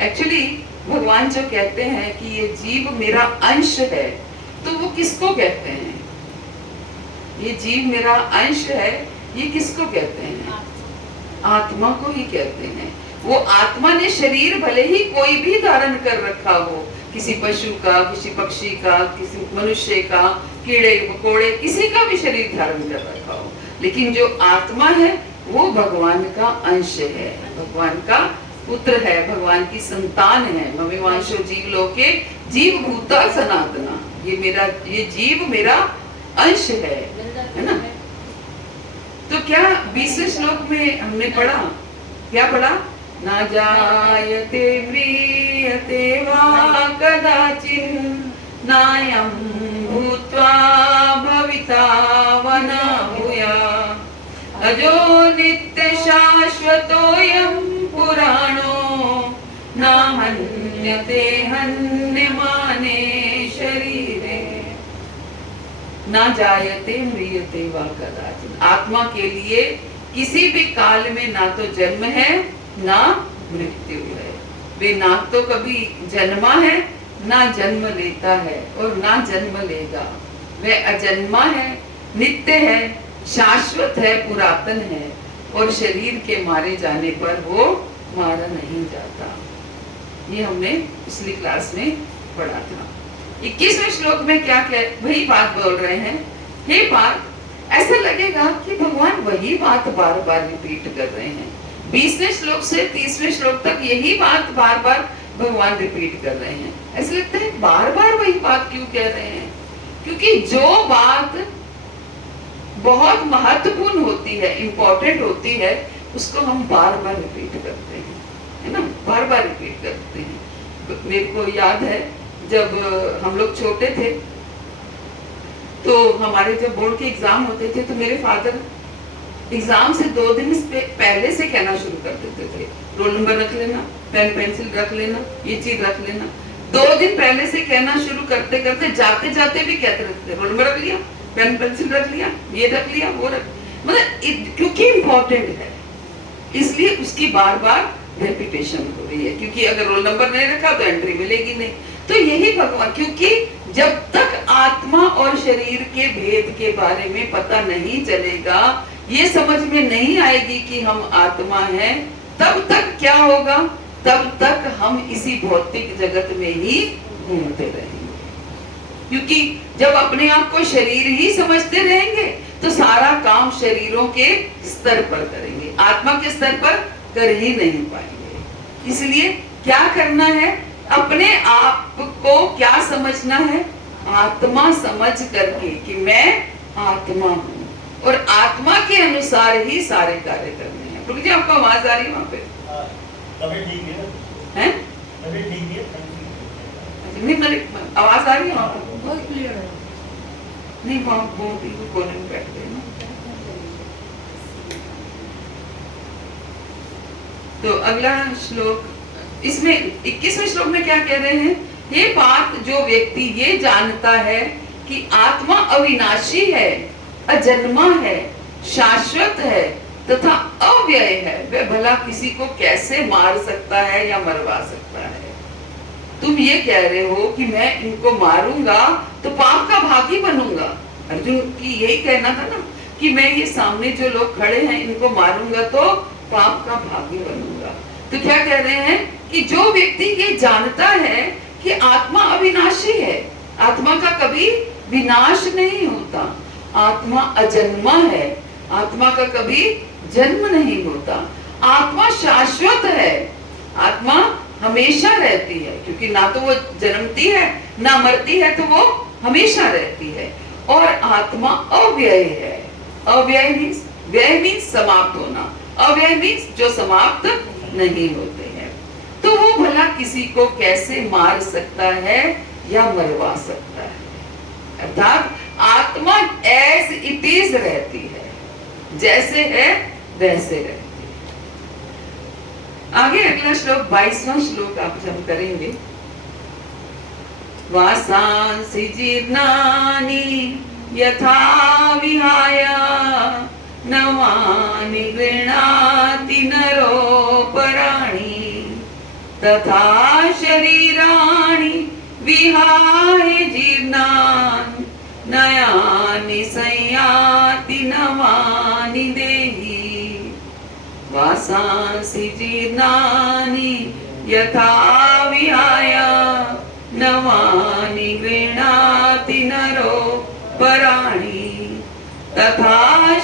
Actually भगवान जो कहते हैं कि ये जीव मेरा अंश है, तो वो किसको कहते हैं? ये जीव मेरा अंश है, ये किसको कहते हैं? आत्मा को ही कहते हैं। वो आत्मा ने शरीर भले ही कोई भी धारण कर रखा हो, किसी पशु का, किसी पक्षी का, किसी मनुष्य का, कीड़े मकोड़े, किसी का भी शरीर धारण कर रखा हो, लेकिन जो आत्मा है वो भगवान का अंश है, भगवान का पुत्र है, भगवान की संतान है। ममेवांशो जीव लोके जीव भूता सनातना, ये जीव मेरा अंश है ना। तो क्या 20वें श्लोक में हमने पढ़ा, क्या पढ़ा? न जायते म्रियते वा कदाचिन नायं भूत्वा भविता वा न भूयात् अजो नित्य शाश्वतोऽयं पुराणो न हन्यते हन्यमाने शरीरे। ना जायते म्रियते वा कदाचिन, आत्मा के लिए किसी भी काल में ना तो जन्म है ना मृत्यु है। वे ना तो कभी जन्मा है ना जन्म लेता है और ना जन्म लेगा। वह अजन्मा है, नित्य है, शाश्वत है, पुरातन है और शरीर के मारे जाने पर वो मारा नहीं जाता। ये हमने पिछली क्लास में पढ़ा था। 21वें श्लोक में क्या वही बात बोल रहे हैं। हे पार्थ, ऐसा लगेगा कि भगवान वही बात बार बार रिपीट कर रहे हैं। 20वें श्लोक से 30वें श्लोक तक यही बात बार बार भगवान रिपीट कर रहे हैं। ऐसा लगता है बार बार वही बात क्यों कह रहे हैं? क्योंकि जो बात बहुत महत्वपूर्ण होती है, इंपॉर्टेंट होती है, उसको हम बार बार रिपीट करते हैं, है ना, बार बार रिपीट करते हैं। मेरे को याद है जब हम लोग छोटे थे तो हमारे जब बोर्ड के एग्जाम होते थे तो मेरे फादर एग्जाम से 2 दिन पहले से कहना शुरू कर देते थे, रोल नंबर रख लेना, पेन पेंसिल रख लेना, ये चीज रख लेना। 2 दिन पहले से कहना शुरू करते करते जाते जाते भी कहते रहते थे, रोल नंबर रख लिया, पेन पेंसिल रख लिया, ये रख लिया, वो रख, मतलब क्योंकि इम्पोर्टेंट है इसलिए उसकी बार बार रेपिटेशन हो रही है। क्योंकि अगर रोल नंबर नहीं रखा तो एंट्री मिलेगी नहीं। तो यही भगवान, क्योंकि जब तक आत्मा और शरीर के भेद के बारे में पता नहीं चलेगा, ये समझ में नहीं आएगी कि हम आत्मा हैं, तब तक क्या होगा? तब तक हम इसी भौतिक जगत में ही घूमते रहेंगे। क्योंकि जब अपने आप को शरीर ही समझते रहेंगे तो सारा काम शरीरों के स्तर पर करेंगे, आत्मा के स्तर पर कर ही नहीं पाएंगे। इसलिए क्या करना है? अपने आप को क्या समझना है? आत्मा समझ करके कि मैं आत्मा हूँ और आत्मा के अनुसार ही सारे कार्य करने हैं। रुक जी, आपको आवाज आ रही है वहाँ पे? ठीक है, हैं? ठीक है। नहीं, मेरी आवाज आ रही है वहाँ पे? बहुत क्लियर है। नहीं, वहाँ कोने में बैठ गए ना। तो अगला श्लोक, इसमें 21वें श्लोक में क्या कह रहे हैं? हे पार्थ, जो व्यक्ति ये जानता है कि आत्मा अविनाशी है, अजन्मा है, शाश्वत है तथा अव्यय है, वह भला किसी को कैसे मार सकता है या मरवा सकता है? तुम ये कह रहे हो कि मैं इनको मारूंगा तो पाप का भागी बनूंगा। अर्जुन की यही कहना था ना कि मैं ये सामने जो लोग खड़े हैं इनको मारूंगा तो पाप का भागी बनूंगा। तो क्या कह रहे हैं कि जो व्यक्ति ये जानता है कि आत्मा अविनाशी है, आत्मा का कभी विनाश नहीं होता, आत्मा अजन्मा है, आत्मा का कभी जन्म नहीं होता, आत्मा शाश्वत है, आत्मा हमेशा रहती है, क्योंकि ना तो वो जन्मती है ना मरती है, तो वो हमेशा रहती है। और आत्मा अव्यय है। अव्यय मीन्स, व्यय मीन्स समाप्त होना, अव्यय मीन्स जो समाप्त नहीं होते हैं। तो वो भला किसी को कैसे मार सकता है या मरवा सकता है? अर्थात आत्मा एज इट इज रहती है, जैसे है वैसे रहती है। आगे अगला श्लोक 22वां श्लोक आप हम करेंगे। वासांसि जीर्णानि यथा विहाय नवानि गृह्णाति नरोपराणि तथा शरीराणि विहाय जीर्णानि नयानि संयाति नवानि देहि वासांसि जीर्णानि यथा विहाय नवानि गृह्णाति नरो पराणि तथा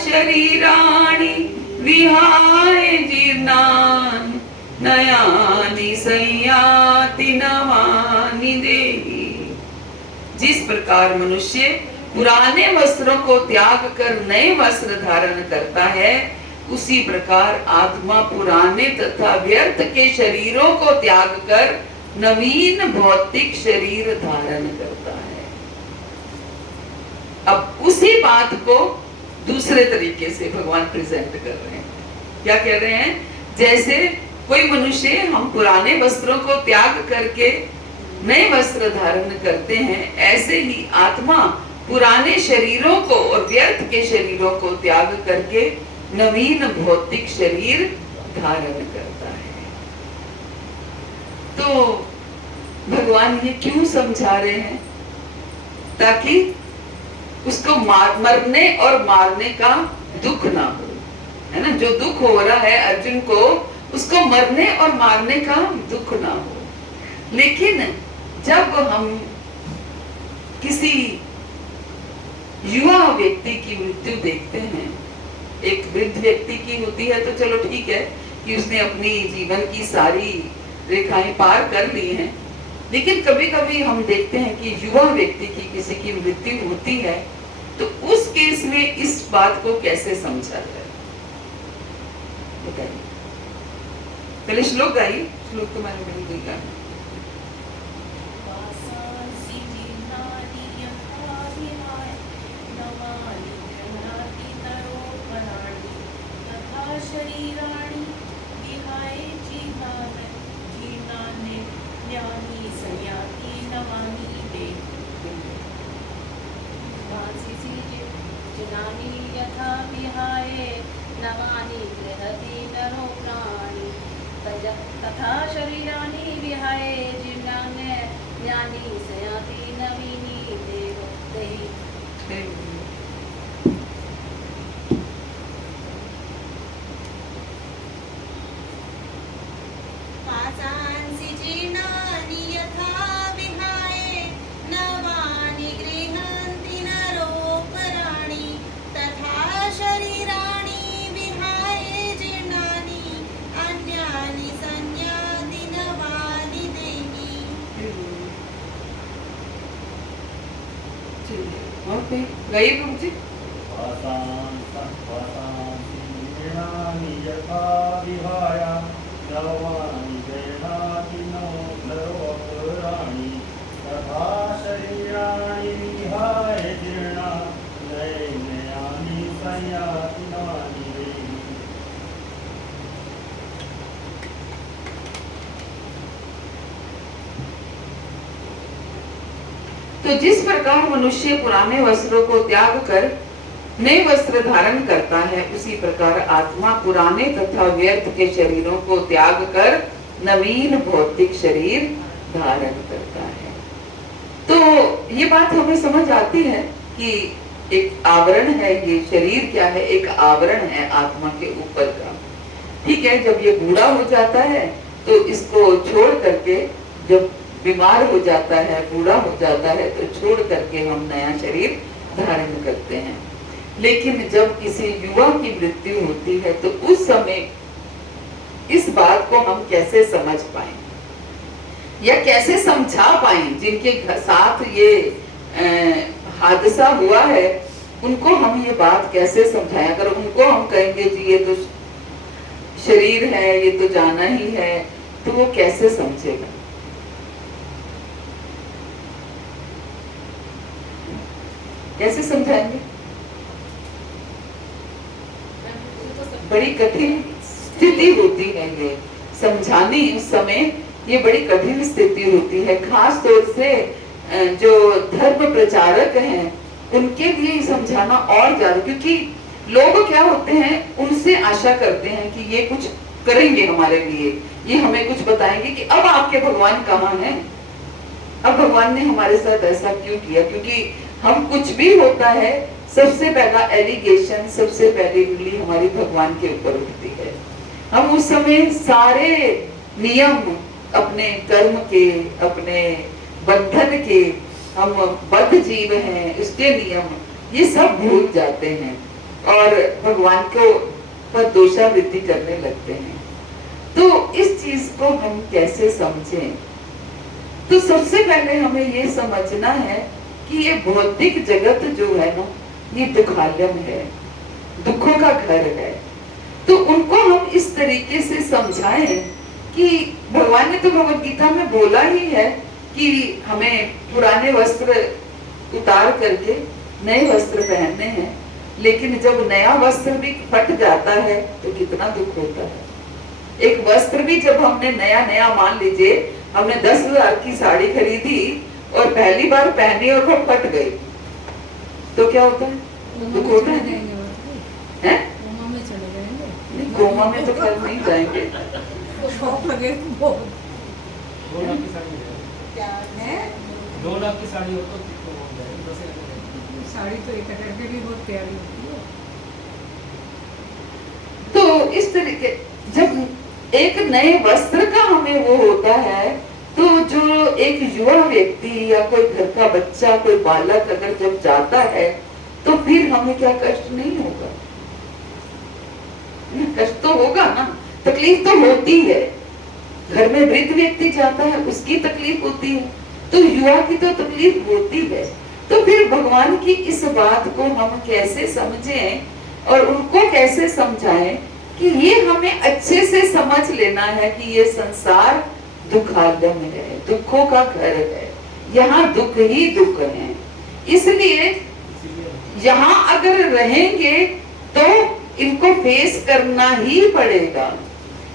शरीराणि विहाय जीर्णानि नयानि संयाति नवानि देहि। जिस प्रकार मनुष्य पुराने वस्त्रों को त्याग कर नए वस्त्र धारण करता है, उसी प्रकार आत्मा पुराने तथा व्यर्थ के शरीरों को त्याग कर नवीन भौतिक शरीर धारण करता है। अब उसी बात को दूसरे तरीके से भगवान प्रेजेंट कर रहे हैं। क्या कह रहे हैं? जैसे कोई मनुष्य हम पुराने वस्त्रों को त्याग करके नए वस्त्र धारण करते हैं, ऐसे ही आत्मा पुराने शरीरों को और व्यर्थ के शरीरों को त्याग करके नवीन भौतिक शरीर धारण करता है। तो भगवान ये क्यों समझा रहे हैं? ताकि उसको मरने और मारने का दुख ना हो, है ना। जो दुख हो रहा है अर्जुन को, उसको मरने और मारने का दुख ना हो। लेकिन जब हम किसी युवा व्यक्ति की मृत्यु देखते हैं, एक वृद्ध व्यक्ति की होती है तो चलो ठीक है कि उसने अपनी जीवन की सारी रेखाएं पार कर ली हैं, लेकिन कभी कभी हम देखते हैं कि युवा व्यक्ति की किसी की मृत्यु होती है, तो उस केस में इस बात को कैसे समझा जाए? बताइए। पहले श्लोक गाइए, श्लोक तुम्हारे मिल गई। शरीराणि विहाय जीर्णानि संयाति नवानि देहि जीर्णानि यथा विहाय नवानि गृह्णाति नरो प्राणि तथा शरीराणि विहाय जीर्णानि संयाति नवीनि देहि। वासांसि जीर्णानि यथा विहाय नवानि गृह्णाति नरोपराणि तथा शरीराणि विहाय जीर्णानि अन्यानि संयाति नवानि देहि। ओके, गाइए प्रभु जी। यथा विहाय नवानि गृह्णाति नरोपराणि तथा शरीराणि विहाय जीर्णानि नयानि संयाति नवानि देहि। तो जिस प्रकार मनुष्य पुराने वस्त्रों को त्याग कर नए वस्त्र धारण करता है, उसी प्रकार आत्मा पुराने तथा व्यर्थ के शरीरों को त्याग कर नवीन भौतिक शरीर धारण करता है। तो ये बात हमें समझ आती है कि एक आवरण है, ये शरीर क्या है? एक आवरण है आत्मा के ऊपर का। ठीक है, जब ये बूढ़ा हो जाता है तो इसको छोड़ करके, जब बीमार हो जाता है, बूढ़ा हो जाता है, तो छोड़ करके हम नया शरीर धारण करते हैं। लेकिन जब किसी युवा की मृत्यु होती है तो उस समय इस बात को हम कैसे समझ पाए या कैसे समझा पाए? जिनके साथ ये हादसा हुआ है, उनको हम ये बात कैसे समझाएं? अगर उनको हम कहेंगे जी ये तो शरीर है, ये तो जाना ही है, तो वो कैसे समझेगा? कैसे समझाएंगे? बड़ी कठिन स्थिति होती है ये समझानी। उस समय ये बड़ी कठिन स्थिति होती है, खास तौर से जो धर्म प्रचारक हैं उनके लिए समझाना और ज्यादा, क्योंकि लोग क्या होते हैं, उनसे आशा करते हैं कि ये कुछ करेंगे हमारे लिए, ये हमें कुछ बताएंगे कि अब आपके भगवान कहाँ हैं, अब भगवान ने हमारे साथ ऐसा क्यों किया। क्योंकि हम कुछ भी होता है, सबसे पहला एलिगेशन, सबसे पहली उंगली हमारी भगवान के ऊपर उठती है। हम उस समय सारे नियम अपने कर्म के, अपने बंधन के, हम बद्ध जीव हैं, उसके नियम, ये सब भूल जाते हैं और भगवान को पर दोषावृत्ति करने लगते हैं। तो इस चीज को हम कैसे समझें? तो सबसे पहले हमें ये समझना है कि ये भौतिक जगत जो है ना, ये दुखालयम है, दुखों का घर है। तो उनको हम इस तरीके से समझाएं कि भगवान ने तो भगवद गीता में बोला ही है कि हमें पुराने वस्त्र उतार करके नए वस्त्र पहनने हैं, लेकिन जब नया वस्त्र भी फट जाता है तो कितना दुख होता है। एक वस्त्र भी जब हमने नया नया, मान लीजिए हमने 10,000 की साड़ी खरीदी और पहली बार पहनी और वो फट गई, तो क्या होता है? दुख होता है। गोमा में तो खैर नहीं जाएंगे। 2 लाख की साड़ी क्या है? 2 लाख की साड़ी हो तो साड़ी तो एक करके भी बहुत प्यारी होती है। तो इस तरीके जब एक नए वस्त्र का हमें वो होता है, तो जो एक युवा व्यक्ति या कोई घर का बच्चा, कोई बालक अगर जब जाता है तो फिर हमें क्या कष्ट नहीं होगा? कष्ट तो होगा ना, तकलीफ तो होती है। घर में वृद्ध व्यक्ति जाता है, उसकी तकलीफ होती है, तो युवा की तो तकलीफ होती है। तो फिर भगवान की इस बात को हम कैसे समझें और उनको कैसे समझाएं कि ये हमें अच्छे से समझ लेना है कि ये संसार दुखालयम है, दुखों का घर है, यहाँ दुख ही दुख है। इसलिए यहाँ अगर रहेंगे तो इनको फेस करना ही पड़ेगा।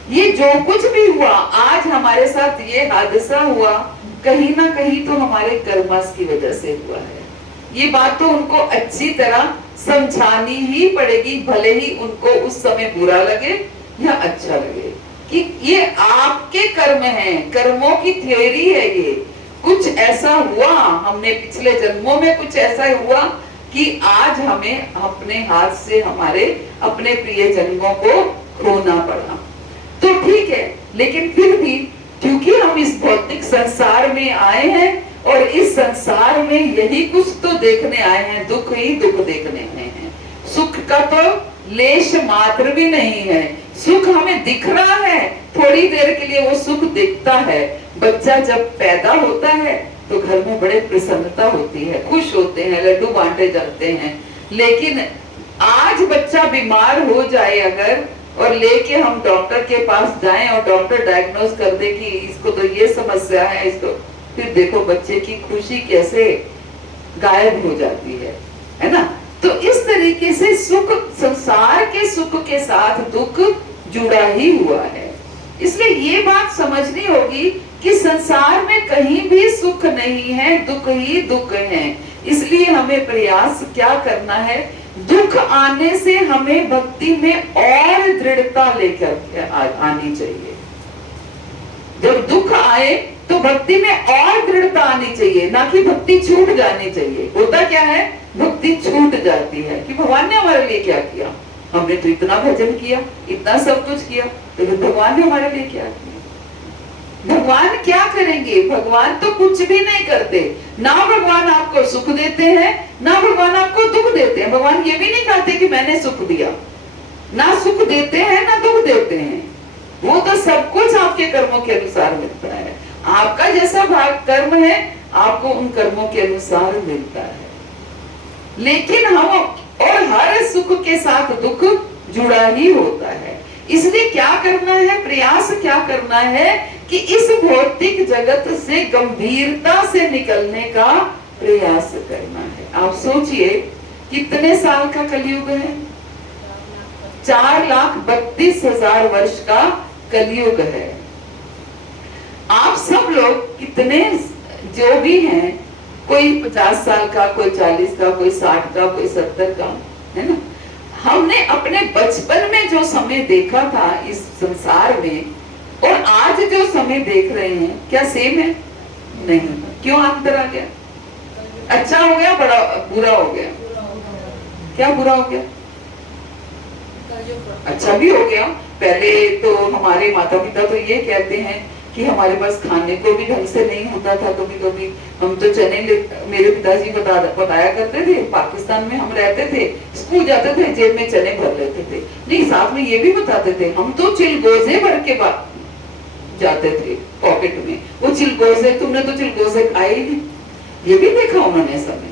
ये जो कुछ भी हुआ, आज हमारे साथ ये हादसा हुआ, कहीं ना कहीं तो हमारे कर्मस की वजह से हुआ है। ये बात तो उनको अच्छी तरह समझानी ही पड़ेगी, भले ही उनको उस समय बुरा लगे या अच्छा लगे, कि ये आपके कर्म हैं, कर्मों की थ्योरी है। ये कुछ ऐसा हुआ, हमने पिछले जन्मों में कुछ ऐसा हुआ कि आज हमें अपने हाथ से हमारे अपने प्रिय जनों को खोना पड़ा। तो ठीक है, लेकिन फिर भी क्योंकि हम इस भौतिक संसार में आए हैं और इस संसार में यही कुछ तो देखने आए हैं, दुख ही दुख देखने आए हैं। सुख का तो लेश मात्र भी नहीं है। सुख हमें दिख रहा है, थोड़ी देर के लिए वो सुख दिखता है। बच्चा जब पैदा होता है तो घर में बड़े प्रसन्नता होती है, खुश होते हैं, लड्डू बांटे जाते हैं। लेकिन आज बच्चा बीमार हो जाए अगर, और लेके हम डॉक्टर के पास जाएं और डॉक्टर डायग्नोज कर दे कि इसको तो ये समस्या है, इसको, फिर देखो बच्चे की खुशी कैसे गायब हो जाती है ना। तो इस तरीके से सुख, संसार के सुख के साथ दुख जुड़ा ही हुआ है। इसलिए ये बात समझनी होगी कि संसार में कहीं भी सुख नहीं है, दुख ही दुख है। इसलिए हमें प्रयास क्या करना है, दुख आने से हमें भक्ति में और दृढ़ता लेकर आनी चाहिए। जब दुख आए तो भक्ति में और दृढ़ता आनी चाहिए, ना कि भक्ति छूट जानी चाहिए। होता क्या है, भक्ति छूट जाती है कि भगवान ने हमारे लिए क्या किया, हमने तो इतना भजन किया, इतना सब कुछ किया, तो भगवान ने हमारे लिए क्या किया? भगवान क्या करेंगे? भगवान तो कुछ भी नहीं करते। ना भगवान आपको सुख देते हैं, ना भगवान आपको दुख देते हैं। भगवान ये भी नहीं कहते कि मैंने सुख दिया, ना सुख देते हैं ना दुख देते हैं। वो तो सब कुछ आपके कर्मों के अनुसार मिलता है। आपका जैसा भाग कर्म है, आपको उन कर्मों के अनुसार मिलता है। लेकिन हम, और हर सुख के साथ दुख जुड़ा ही होता है। इसलिए क्या करना है, प्रयास क्या करना है कि इस भौतिक जगत से गंभीरता से निकलने का प्रयास करना है। आप सोचिए कितने साल का कलयुग है, 4,32,000 वर्ष का कलयुग है। आप सब लोग कितने जो भी हैं, कोई 50 साल का, कोई 40 का, कोई 60 का, कोई 70 का, है ना। हमने अपने बचपन में जो समय देखा था इस संसार में और आज जो समय देख रहे हैं क्या सेम है? नहीं। क्यों अंतर आ गया? अच्छा हो गया, बड़ा बुरा हो गया? क्या बुरा हो गया? अच्छा भी हो गया। पहले तो हमारे माता पिता तो ये कहते हैं कि हमारे पास खाने को भी ढंग से नहीं होता था। कभी कभी हम तो मेरे पिताजी बताया करते थे, पाकिस्तान में हम रहते थे, स्कूल जाते थे, जेब में चने भर लेते थे। नहीं, साथ में ये भी बताते थे हम तो चिलगोजे भर के जाते थे पॉकेट में। वो चिलगोजे, तुमने तो चिलगोजे खाए ही नहीं, ये भी देखा उन्होंने समय,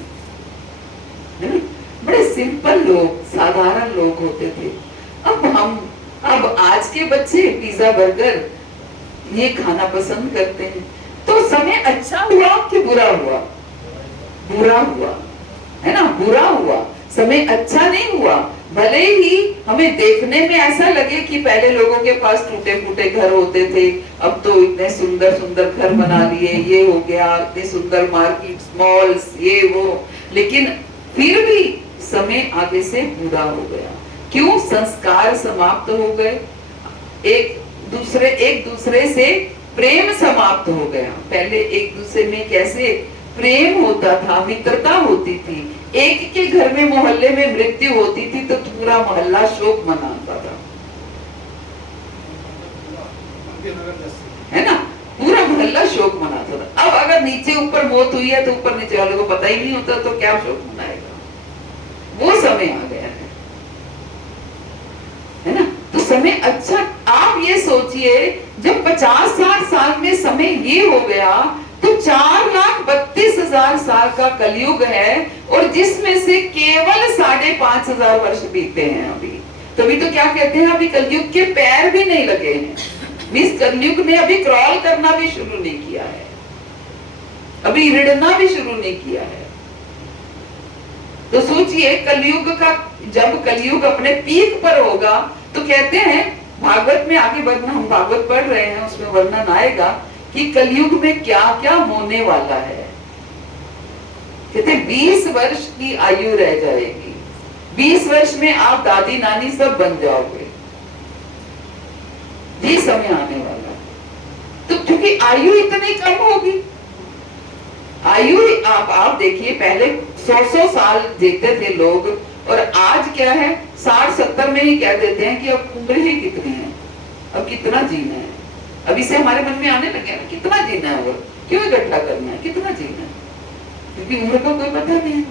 है ना? बड़े सिंपल लोग, साधारण लोग होते थे। अब आज के बच्चे पिज्जा बर्गर ये खाना पसंद करते हैं। तो समय अच्छा हुआ कि बुरा हुआ? बुरा हुआ, है ना? बुरा हुआ। समय अच्छा नहीं हुआ। भले ही हमें देखने में ऐसा लगे कि पहले लोगों के पास टूटे फूटे घर होते थे, अब तो इतने सुंदर सुंदर घर बना लिए, ये हो गया, इतने सुंदर मार्केट, मॉल्स, ये वो, लेकिन फिर भी समय आगे से बुरा हो गया। क्यों? संस्कार समाप्त हो गए, एक दूसरे से प्रेम समाप्त हो गया। पहले एक दूसरे में कैसे प्रेम होता था, मित्रता होती थी। एक के घर में मोहल्ले में मृत्यु होती थी तो पूरा मोहल्ला शोक मनाता था, है ना? पूरा मोहल्ला शोक मनाता था। अब अगर नीचे ऊपर मौत हुई है तो ऊपर नीचे वाले को पता ही नहीं होता, तो क्या शोक मनाएगा? वो समय आ गया है ना? तो समय अच्छा, आप ये सोचिए जब 50-60 साल में समय ये हो गया तो 4,32,000 साल का कलयुग है और जिसमें से केवल 5,500 वर्ष बीते हैं अभी। तभी तो क्या कहते हैं, अभी कलयुग के पैर भी नहीं लगे हैं। इस कलयुग ने अभी क्रॉल करना भी शुरू नहीं किया है, अभी रिड़ना भी शुरू नहीं किया है। तो सोचिए कलयुग का, जब कलयुग अपने पीक पर होगा तो कहते हैं, भागवत में आगे बढ़ना, हम भागवत पढ़ रहे हैं, उसमें वर्णन आएगा कि कलयुग में क्या क्या होने वाला है। कहते 20 वर्ष की आयु रह जाएगी, 20 वर्ष में आप दादी नानी सब बन जाओगे। ये समय आने वाला है। तो क्योंकि आयु इतनी कम होगी, आयु आप देखिए, पहले 100 साल जीते थे लोग और आज क्या है, 60-70 में ही कह देते हैं कि अब उम्र ही कितनी है, अब कितना जीना है। अभी से हमारे मन में आने लगे ना, कितना जीना है, और क्यों इकट्ठा करना है, कितना जीना है, क्योंकि उम्र का कोई पता नहीं है।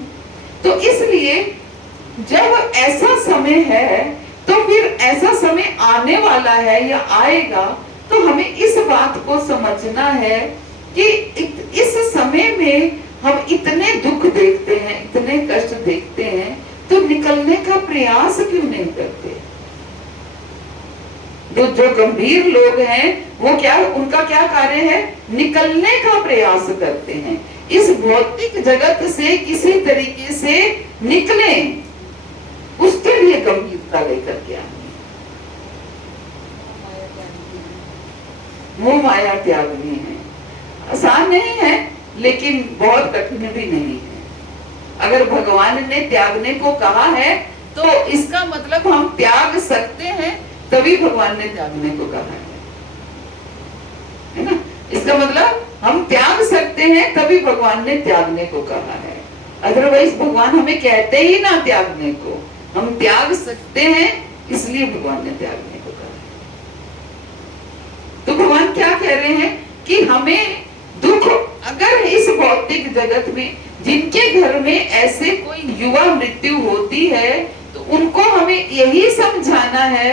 तो इसलिए जब ऐसा समय है तो फिर ऐसा समय आने वाला है या आएगा, तो हमें इस बात को समझना है कि इस समय में हम इतने दुख देखते हैं, इतने कष्ट देखते हैं, तो निकलने का प्रयास क्यों नहीं करते? जो गंभीर लोग हैं वो क्या, उनका क्या कार्य है? निकलने का प्रयास करते हैं, इस भौतिक जगत से किसी तरीके से निकलें, उसके लिए गंभीरता लेकर के आए। मोह माया त्यागनी है, आसान नहीं है लेकिन बहुत कठिन भी नहीं है। अगर भगवान ने त्यागने को कहा है तो इसका मतलब हम त्याग सकते हैं, तभी भगवान ने त्यागने को कहा है ना? इसका मतलब हम त्याग सकते हैं तभी भगवान ने त्यागने को कहा है। अदरवाइज भगवान हमें कहते ही ना त्यागने को, हम त्याग सकते हैं इसलिए भगवान ने त्यागने को कहा है। तो भगवान क्या कह रहे हैं कि हमें दुख, अगर इस भौतिक जगत में जिनके घर में ऐसे कोई युवा मृत्यु होती है तो उनको हमें यही समझाना है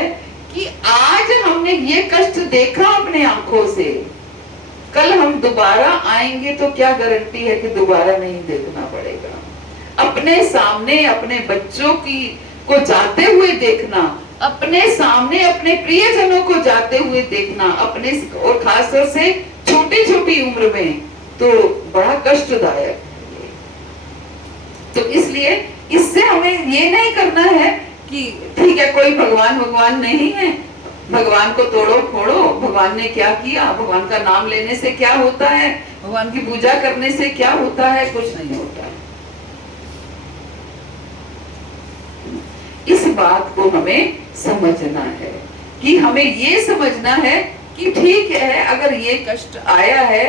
कि आज हमने ये कष्ट देखा अपने आंखों से, कल हम दोबारा आएंगे तो क्या गारंटी है कि दोबारा नहीं देखना पड़ेगा। अपने सामने अपने बच्चों को जाते हुए देखना, अपने सामने अपने प्रियजनों को जाते हुए देखना, अपने और खासतौर से छोटी छोटी उम्र में, तो बड़ा कष्टदायक है। तो इसलिए इससे हमें ये नहीं करना है कि ठीक है कोई भगवान नहीं है, भगवान को तोड़ो फोड़ो, भगवान ने क्या किया, भगवान का नाम लेने से क्या होता है, भगवान की पूजा करने से क्या होता है, कुछ नहीं होता है। इस बात को हमें समझना है कि हमें ये समझना है कि ठीक है, अगर ये कष्ट आया है,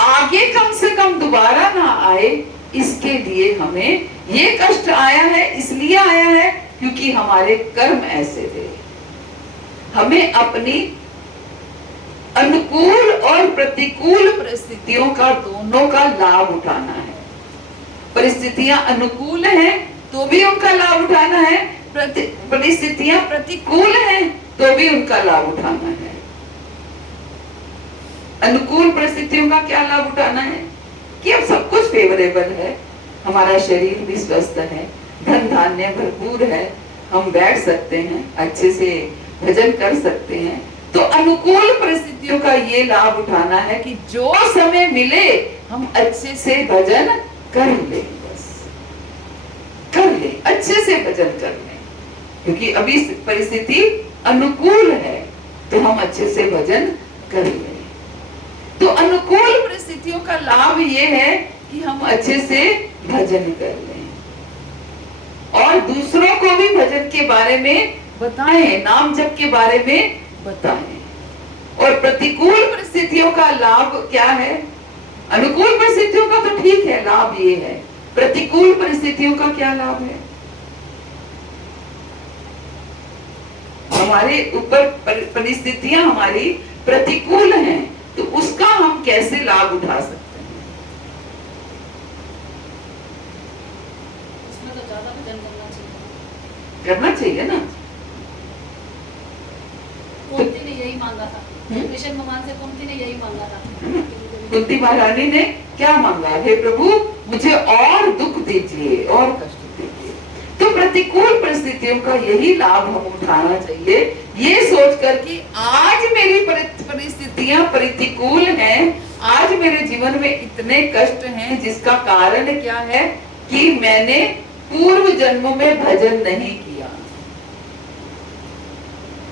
आगे कम से कम दोबारा ना आए, इसके लिए हमें ये कष्ट आया है, इसलिए आया है क्योंकि हमारे कर्म ऐसे थे। हमें अपनी अनुकूल और प्रतिकूल परिस्थितियों का, दोनों का लाभ उठाना है। परिस्थितियां अनुकूल हैं तो भी उनका लाभ उठाना है, परिस्थितियां प्रतिकूल हैं तो भी उनका लाभ उठाना है। अनुकूल परिस्थितियों का क्या लाभ उठाना है कि अब सब कुछ फेवरेबल है, हमारा शरीर भी स्वस्थ है, धन धान्य भरपूर है, हम बैठ सकते हैं, अच्छे से भजन कर सकते हैं। तो अनुकूल परिस्थितियों का ये लाभ उठाना है कि जो समय मिले हम अच्छे से भजन कर ले, बस कर ले, अच्छे से भजन कर ले, क्योंकि अभी परिस्थिति अनुकूल है तो हम अच्छे से भजन कर ले। तो अनुकूल परिस्थितियों का लाभ ये है कि हम अच्छे से भजन कर लें और दूसरों को भी भजन के बारे में बताएं, नाम जप के बारे में बताएं। और प्रतिकूल परिस्थितियों का लाभ क्या है? अनुकूल परिस्थितियों का तो ठीक है, लाभ ये है। प्रतिकूल परिस्थितियों का क्या लाभ है? हमारे ऊपर परिस्थितियां हमारी प्रतिकूल हैं, तो उसका हम कैसे लाभ उठा सकते हैं? उसमें तो ज्यादा भजन करना चाहिए ना। कुंती ने यही मांगा था, कृष्ण भगवान से कुंती ने यही मांगा था। कुंती महारानी ने क्या मांगा? हे प्रभु, मुझे और दुख दीजिए और कष्ट दीजिए। तो प्रतिकूल परिस्थितियों का यही लाभ हम उठाना चाहिए, ये सोचकर कि आज मेरी परिस्थितियां प्रतिकूल हैं, आज मेरे जीवन में इतने कष्ट हैं, जिसका कारण क्या है कि मैंने पूर्व जन्म में भजन नहीं किया।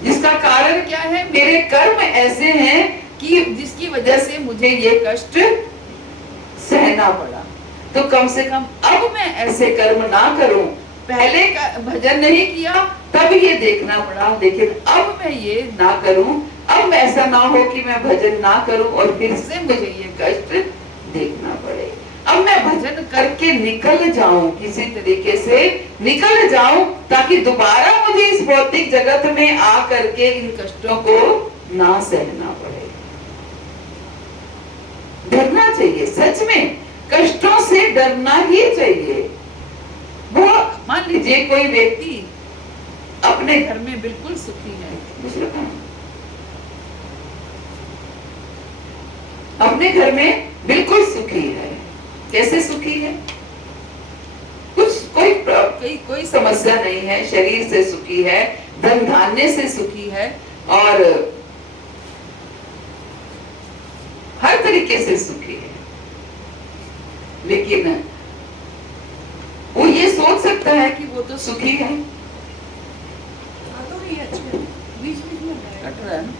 जिसका कारण क्या है? मेरे कर्म ऐसे हैं कि जिसकी वजह से मुझे ये कष्ट सहना पड़ा। तो कम से कम अब मैं ऐसे कर्म ना करूं। पहले भजन नहीं किया तब ये देखना पड़ा, लेकिन अब मैं ये ना करूं, अब ऐसा ना हो कि मैं भजन ना करूं और फिर से मुझे ये कष्ट देखना पड़े। अब मैं भजन करके निकल जाऊं, किसी तरीके से निकल जाऊं, ताकि दोबारा मुझे इस भौतिक जगत में आ करके इन कष्टों को ना सहना पड़े। डरना चाहिए, सच में कष्टों से डरना ही चाहिए। वो मान लीजिए कोई व्यक्ति अपने घर में बिल्कुल सुखी है, अपने घर में बिल्कुल सुखी है। कैसे सुखी है? कोई समस्या नहीं है, शरीर से सुखी है, धन धान्य से सुखी है और हर तरीके से सुखी है। लेकिन वो ये सोच सकता है कि वो तो सुखी है। तो ये अच्छा बीच में कट रहा है ना?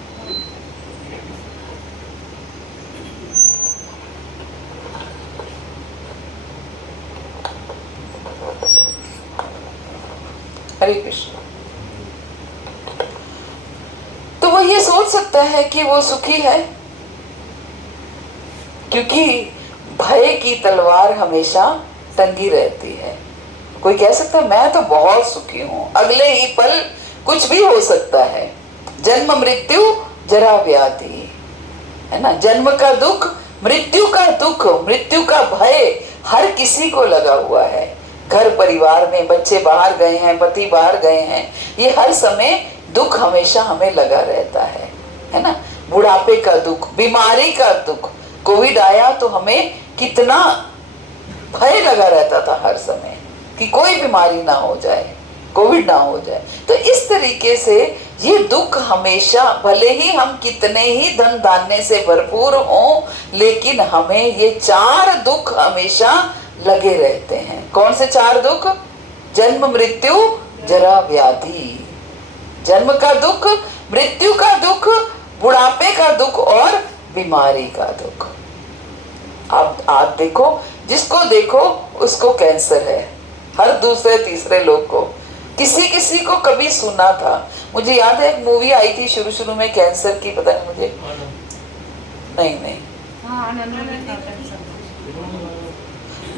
हरे कृष्ण। तो वो ये सोच सकता है कि वो सुखी है, क्योंकि भय की तलवार हमेशा टंगी रहती है। कोई कह सकता है मैं तो बहुत सुखी हूं, अगले ही पल कुछ भी हो सकता है। जन्म मृत्यु जरा व्याधि, है ना? जन्म का दुख, मृत्यु का दुख, मृत्यु का भय हर किसी को लगा हुआ है। घर परिवार में बच्चे बाहर गए हैं, पति बाहर गए हैं, ये हर समय दुख हमेशा हमें लगा रहता है ना? बुढ़ापे का दुख, बीमारी का दुख, कोविड आया तो हमें कितना भय लगा रहता था हर समय कि कोई बीमारी ना हो जाए, कोविड ना हो जाए। तो इस तरीके से ये दुख हमेशा, भले ही हम कितने ही धन धान्य से भरपूर हों, लेकिन हमें ये चार दुख हमेशा लगे रहते हैं। कौन से चार दुख? जन्म मृत्यु जरा व्याधि। जन्म का दुख, मृत्यु का दुख, बुढ़ापे का दुख और बीमारी का दुख। आप देखो, जिसको देखो उसको कैंसर है, हर दूसरे तीसरे लोग को। किसी किसी को कभी सुना था। मुझे याद है एक मूवी आई थी शुरू शुरू में कैंसर की, पता नहीं मुझे, नहीं हाँ आनंद में था कैंसर।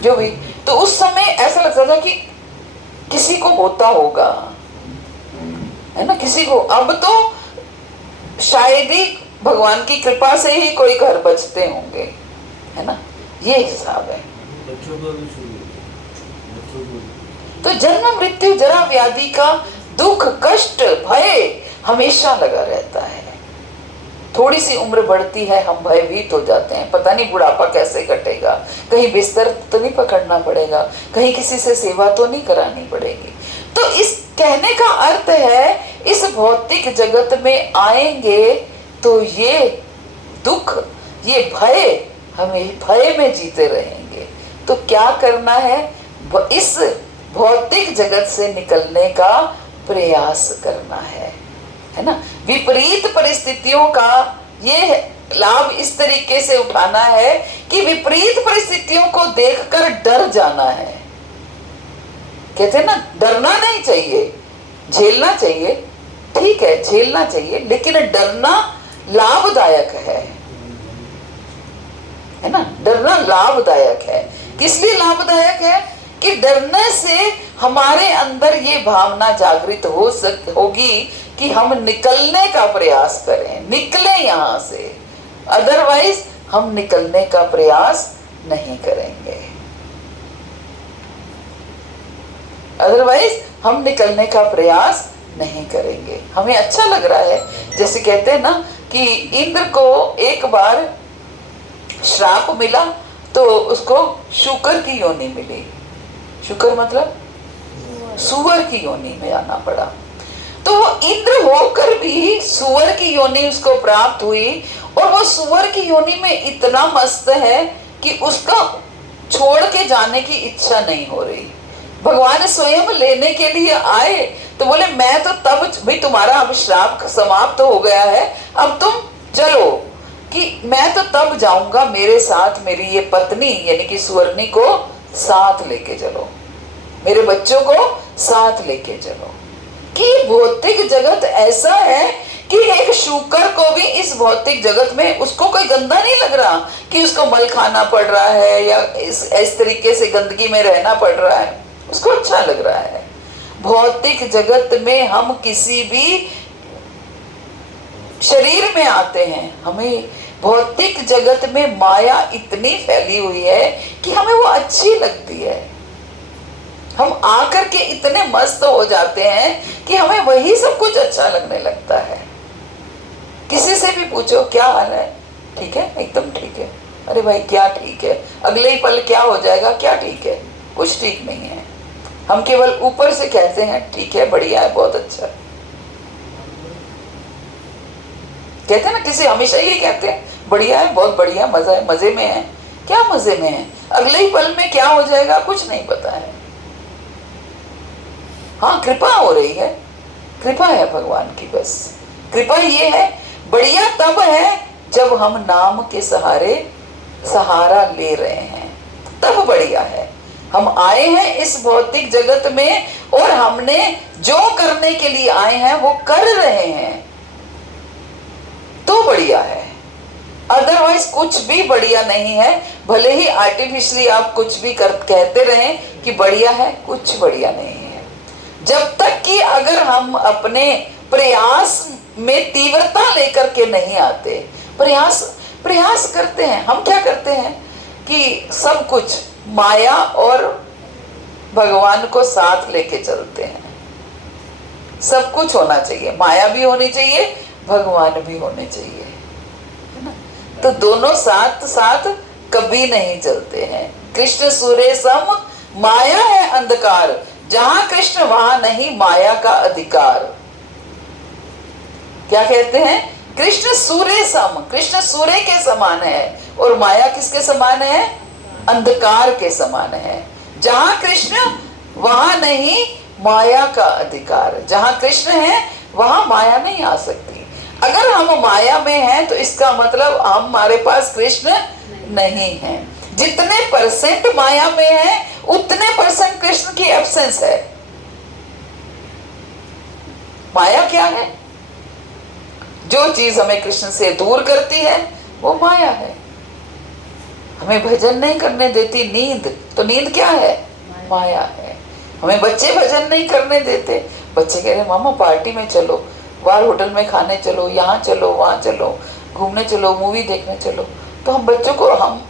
जो भी, तो उस समय ऐसा लगता था कि किसी को होता होगा, है ना, किसी को। अब तो शायद ही भगवान की कृपा से ही कोई घर बचते होंगे, है ना, ये हिसाब है। बच्चों को भी शुरू बच्चों को। तो जन्म मृत्यु जरा व्याधि का दुख कष्ट भय हमेशा लगा रहता है। थोड़ी सी उम्र बढ़ती है हम भयभीत हो जाते हैं, पता नहीं बुढ़ापा कैसे कटेगा, कहीं बिस्तर तो नहीं पकड़ना पड़ेगा, कहीं किसी से सेवा तो नहीं करानी पड़ेगी। तो इस कहने का अर्थ है इस भौतिक जगत में आएंगे तो ये दुख ये भय, हमें भय में जीते रहेंगे। तो क्या करना है, इस भौतिक जगत से निकलने का प्रयास करना है ना। विपरीत परिस्थितियों का ये लाभ इस तरीके से उठाना है कि विपरीत परिस्थितियों को देखकर डर जाना है। कहते हैं ना, डरना नहीं चाहिए, झेलना चाहिए, ठीक है झेलना चाहिए, लेकिन डरना लाभदायक है ना। डरना लाभदायक है। किस लिए लाभदायक है कि डरने से हमारे अंदर ये भावना जागृत होगी कि हम निकलने का प्रयास करें, निकले यहां से, अदरवाइज हम निकलने का प्रयास नहीं करेंगे, अदरवाइज हम निकलने का प्रयास नहीं करेंगे। हमें अच्छा लग रहा है, जैसे कहते हैं ना कि इंद्र को एक बार श्राप मिला तो उसको शूकर की योनि मिली। शूकर मतलब सुअर की योनि में आना पड़ा। तो वो इंद्र होकर भी सुअर की योनि उसको प्राप्त हुई, और वो सुअर की योनि में इतना मस्त है कि उसका छोड़ के जाने की इच्छा नहीं हो रही। भगवान स्वयं लेने के लिए आए तो बोले मैं तो तब भाई तुम्हारा अब श्राप समाप्त हो गया है, अब तुम चलो, कि मैं तो तब जाऊंगा, मेरे साथ मेरी ये पत्नी यानी कि सुवर्णी को साथ लेके चलो, मेरे बच्चों को साथ लेके चलो। कि भौतिक जगत ऐसा है कि एक शूकर को भी इस भौतिक जगत में उसको कोई गंदा नहीं लग रहा कि उसको मल खाना पड़ रहा है या इस तरीके से गंदगी में रहना पड़ रहा है, उसको अच्छा लग रहा है। भौतिक जगत में हम किसी भी शरीर में आते हैं, हमें भौतिक जगत में माया इतनी फैली हुई है कि हमें वो अच्छी लगती है। हम आकर के इतने मस्त हो जाते हैं कि हमें वही सब कुछ अच्छा लगने लगता है। किसी से भी पूछो क्या हाल है, ठीक है, एकदम ठीक है, अरे भाई क्या ठीक है, अगले ही पल क्या हो जाएगा, क्या ठीक है, कुछ ठीक नहीं है। हम केवल ऊपर से कहते हैं ठीक है, बढ़िया है, बहुत अच्छा। कहते हैं ना, किसी हमेशा ये कहते हैं बढ़िया है, बहुत बढ़िया, मजा है, मजे में है। क्या मजे में है, अगले ही पल में क्या हो जाएगा कुछ नहीं पता है। हाँ, कृपा हो रही है, कृपा है भगवान की, बस कृपा ये है। बढ़िया तब है जब हम नाम के सहारा ले रहे हैं, तब बढ़िया है। हम आए हैं इस भौतिक जगत में और हमने जो करने के लिए आए हैं वो कर रहे हैं, तो बढ़िया है। अदरवाइज कुछ भी बढ़िया नहीं है। भले ही आर्टिफिशियली आप कुछ भी कहते रहें कि बढ़िया है, कुछ बढ़िया नहीं है। जब तक कि अगर हम अपने प्रयास में तीव्रता लेकर के नहीं आते, प्रयास करते हैं, हम क्या करते हैं कि सब कुछ माया और भगवान को साथ लेके चलते हैं। सब कुछ होना चाहिए, माया भी होनी चाहिए, भगवान भी होने चाहिए, है ना। तो दोनों साथ साथ कभी नहीं चलते हैं। कृष्ण सूर्य सम माया है अंधकार, जहां कृष्ण वहां नहीं माया का अधिकार। क्या कहते हैं, कृष्ण सूर्य सम, कृष्ण सूर्य के समान है, और माया किसके समान है, अंधकार के समान है। जहां कृष्ण वहां नहीं माया का अधिकार, जहां कृष्ण है वहां माया नहीं आ सकती। अगर हम माया में हैं तो इसका मतलब हमारे पास कृष्ण नहीं है। जितने परसेंट माया में है उतने परसेंट कृष्ण की एब्सेंस है। माया क्या है? जो चीज हमें कृष्ण से दूर करती है वो माया है। हमें भजन नहीं करने देती नींद, तो नींद क्या है? माया है। हमें बच्चे भजन नहीं करने देते, बच्चे कह रहे मामा पार्टी में चलो, बाहर होटल में खाने चलो, यहाँ चलो, वहाँ चलो, घूमने चलो, मूवी देखने चलो। तो हम बच्चों को हम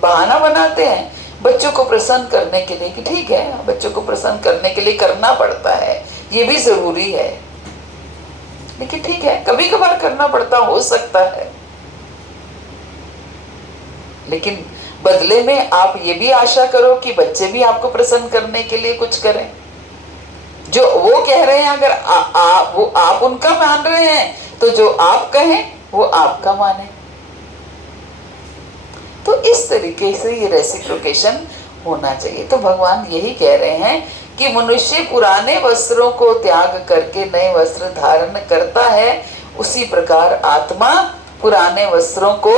बहाना बनाते हैं बच्चों को प्रसन्न करने के लिए कि ठीक है, बच्चों को प्रसन्न करने के लिए करना पड़ता है, ये भी जरूरी है। लेकिन ठीक है, कभी कभार करना पड़ता हो सकता है, लेकिन बदले में आप ये भी आशा करो कि बच्चे भी आपको प्रसन्न करने के लिए कुछ करें। जो वो कह रहे हैं अगर वो आप उनका मान रहे हैं, तो जो आप कहें वो आपका माने। तो इस तरीके से ये रेसिप्रोकेशन होना चाहिए। तो भगवान यही कह रहे हैं कि मनुष्य पुराने वस्त्रों को त्याग करके नए वस्त्र धारण करता है, उसी प्रकार आत्मा पुराने वस्त्रों को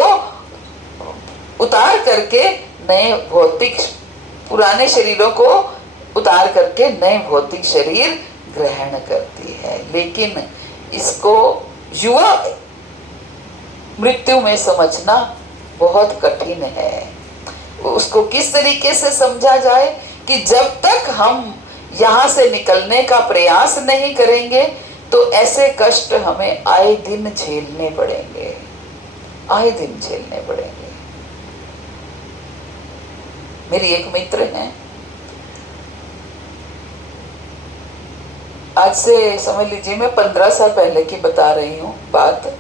उतार करके नए भौतिक, पुराने शरीरों को उतार करके नए भौतिक शरीर ग्रहण करती है। लेकिन इसको युवा मृत्यु में समझना बहुत कठिन है। उसको किस तरीके से समझा जाए कि जब तक हम यहाँ से निकलने का प्रयास नहीं करेंगे तो ऐसे कष्ट हमें आए दिन झेलने पड़ेंगे, आए दिन झेलने पड़ेंगे। मेरी एक मित्र हैं, आज से समझ लीजिए मैं 15 साल पहले की बता रही हूँ बात,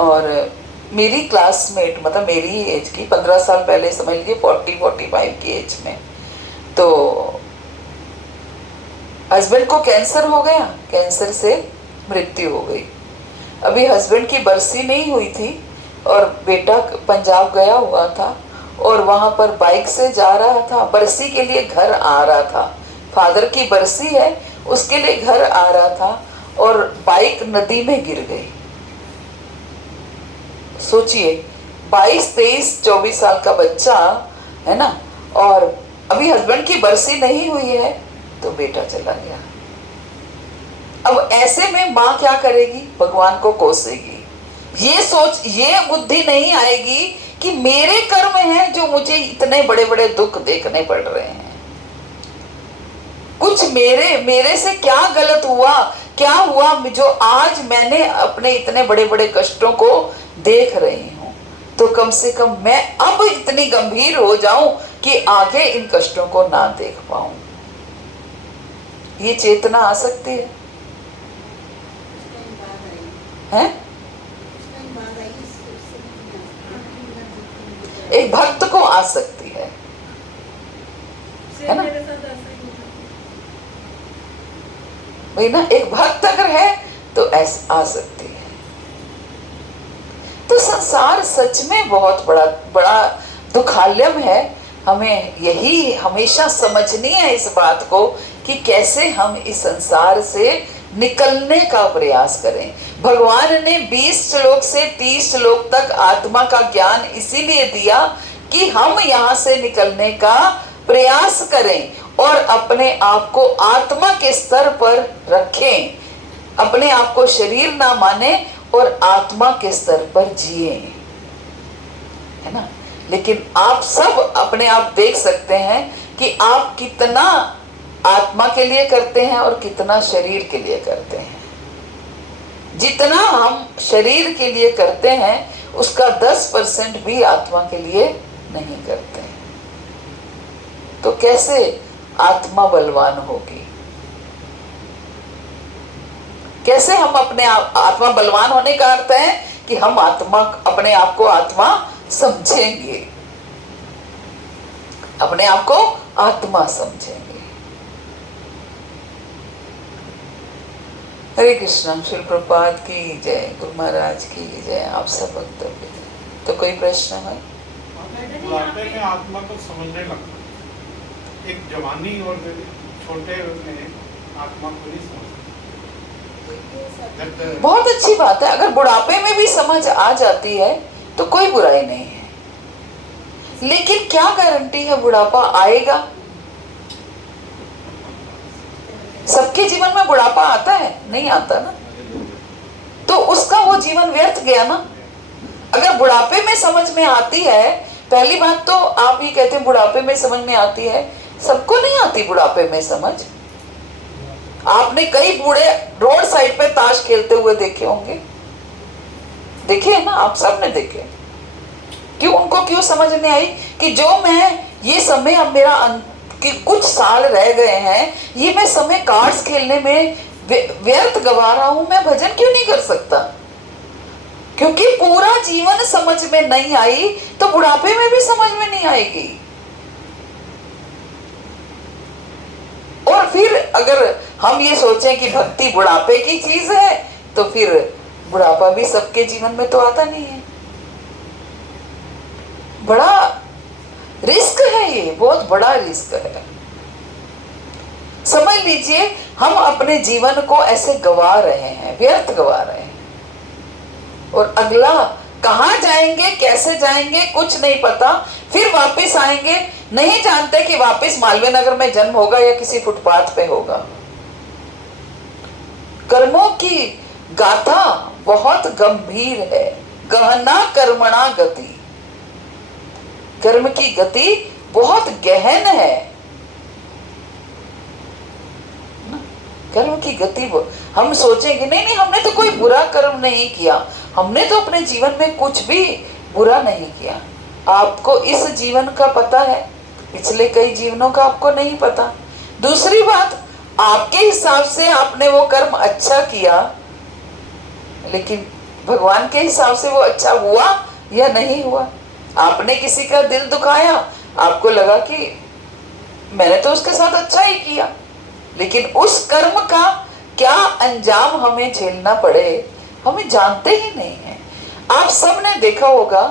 और मेरी क्लासमेट, मतलब मेरी एज की, 15 साल पहले समझ लीजिए 40-45 की एज में, तो हस्बैंड को कैंसर हो गया, कैंसर से मृत्यु हो गई। अभी हस्बैंड की बरसी नहीं हुई थी और बेटा पंजाब गया हुआ था और वहां पर बाइक से जा रहा था, बरसी के लिए घर आ रहा था, फादर की बरसी है उसके लिए घर आ रहा था, और बाइक नदी में गिर गई। सोचिए 22, 23, 24 साल का बच्चा है ना, और अभी हस्बैंड की बरसी नहीं हुई है तो बेटा चला गया। अब ऐसे में माँ क्या करेगी? भगवान को कोसेगी। ये सोच, ये बुद्धि नहीं आएगी कि मेरे कर्म हैं जो मुझे इतने बड़े बड़े दुख देखने पड़ रहे हैं, कुछ मेरे से क्या गलत हुआ, क्या हुआ जो आज मैंने अपने इतने बड़े बड़े कष्टों को देख रही हूं। तो कम से कम मैं अब इतनी गंभीर हो जाऊं कि आगे इन कष्टों को ना देख पाऊं। ये चेतना आ सकती है, हैं? एक भक्त को आ सकती है ना भाई ना, एक भक्त अगर है तो ऐसा आ सकती है। तो संसार सच में बहुत बड़ा दुखालयम है। हमें यही हमेशा समझनी है इस बात को कि कैसे हम इस संसार से निकलने का प्रयास करें। भगवान ने 20 श्लोक से 30 श्लोक तक आत्मा का ज्ञान इसीलिए दिया कि हम यहाँ से निकलने का प्रयास करें और अपने आप को आत्मा के स्तर पर रखें, अपने आप को शरीर ना माने और आत्मा के स्तर पर जिए, है ना। लेकिन आप सब अपने आप देख सकते हैं कि आप कितना आत्मा के लिए करते हैं और कितना शरीर के लिए करते हैं। जितना हम शरीर के लिए करते हैं उसका 10% भी आत्मा के लिए नहीं करते हैं। तो कैसे आत्मा बलवान होगी? कैसे हम अपने आत्मा बलवान होने का अर्थ है कि हम आत्मा, अपने आप को आत्मा समझेंगे, अपने आप को आत्मा समझेंगे। हरे कृष्ण। श्री प्रभुपाद की जय, गुरु महाराज की जय, आप सब भक्तों की जय। तो कोई प्रश्न है? बुढ़ापे में आत्मा को समझने लगता, एक जवानी और छोटे में आत्मा को नहीं समझता। बहुत अच्छी बात है, अगर बुढ़ापे में भी समझ आ जाती है तो कोई बुराई नहीं है। लेकिन क्या गारंटी है बुढ़ापा आएगा? सबके जीवन में बुढ़ापा आता है? नहीं आता ना, तो उसका वो जीवन व्यर्थ गया ना। अगर बुढ़ापे में समझ में आती है, पहली बात तो आप ये कहते हैं बुढ़ापे में समझ में आती है, सबको नहीं आती बुढ़ापे में समझ। आपने कई बूढ़े रोड साइड पे ताश खेलते हुए देखे होंगे, देखे है ना, आप सब ने देखे। क्यों? उनको क्यों समझ में आई कि जो मैं ये समय, अब मेरा कि कुछ साल रह गए हैं, ये मैं समय कार्ड्स खेलने में व्यर्थ गवा रहा हूं, मैं भजन क्यों नहीं कर सकता? क्योंकि पूरा जीवन समझ में नहीं आई तो बुढ़ापे में भी समझ में नहीं आएगी। और फिर अगर हम ये सोचें कि भक्ति बुढ़ापे की चीज है, तो फिर बुढ़ापा भी सबके जीवन में तो आता नहीं है। बड़ा रिस्क है, ये बहुत बड़ा रिस्क है। समझ लीजिए हम अपने जीवन को ऐसे गवा रहे हैं, व्यर्थ गवा रहे हैं, और अगला कहाँ जाएंगे, कैसे जाएंगे, कुछ नहीं पता। फिर वापस आएंगे, नहीं जानते कि वापस मालवीय नगर में जन्म होगा या किसी फुटपाथ पे होगा। कर्मों की गाथा बहुत गंभीर है। गहना कर्मणा गति, कर्म की गति बहुत गहन है। कर्म की गति, हम सोचेंगे नहीं हमने तो कोई बुरा कर्म नहीं किया, हमने तो अपने जीवन में कुछ भी बुरा नहीं किया। आपको इस जीवन का पता है, पिछले कई जीवनों का आपको नहीं पता। दूसरी बात, आपके हिसाब से आपने वो कर्म अच्छा किया, लेकिन भगवान के हिसाब से वो अच्छा हुआ या नहीं हुआ। आपने किसी का दिल दुखाया, आपको लगा कि मैंने तो उसके साथ अच्छा ही किया, लेकिन उस कर्म का क्या अंजाम हमें झेलना पड़े हमें जानते ही नहीं है। आप सबने देखा होगा,